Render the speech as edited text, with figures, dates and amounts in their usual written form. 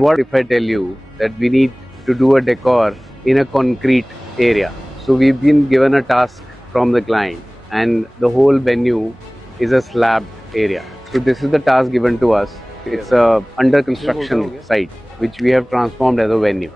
What if I tell you that we need to do a decor in a concrete area? So we've been given a task from the client, and the whole venue is a slabbed area. So this is the task given to us. It's a under construction site which we have transformed as a venue.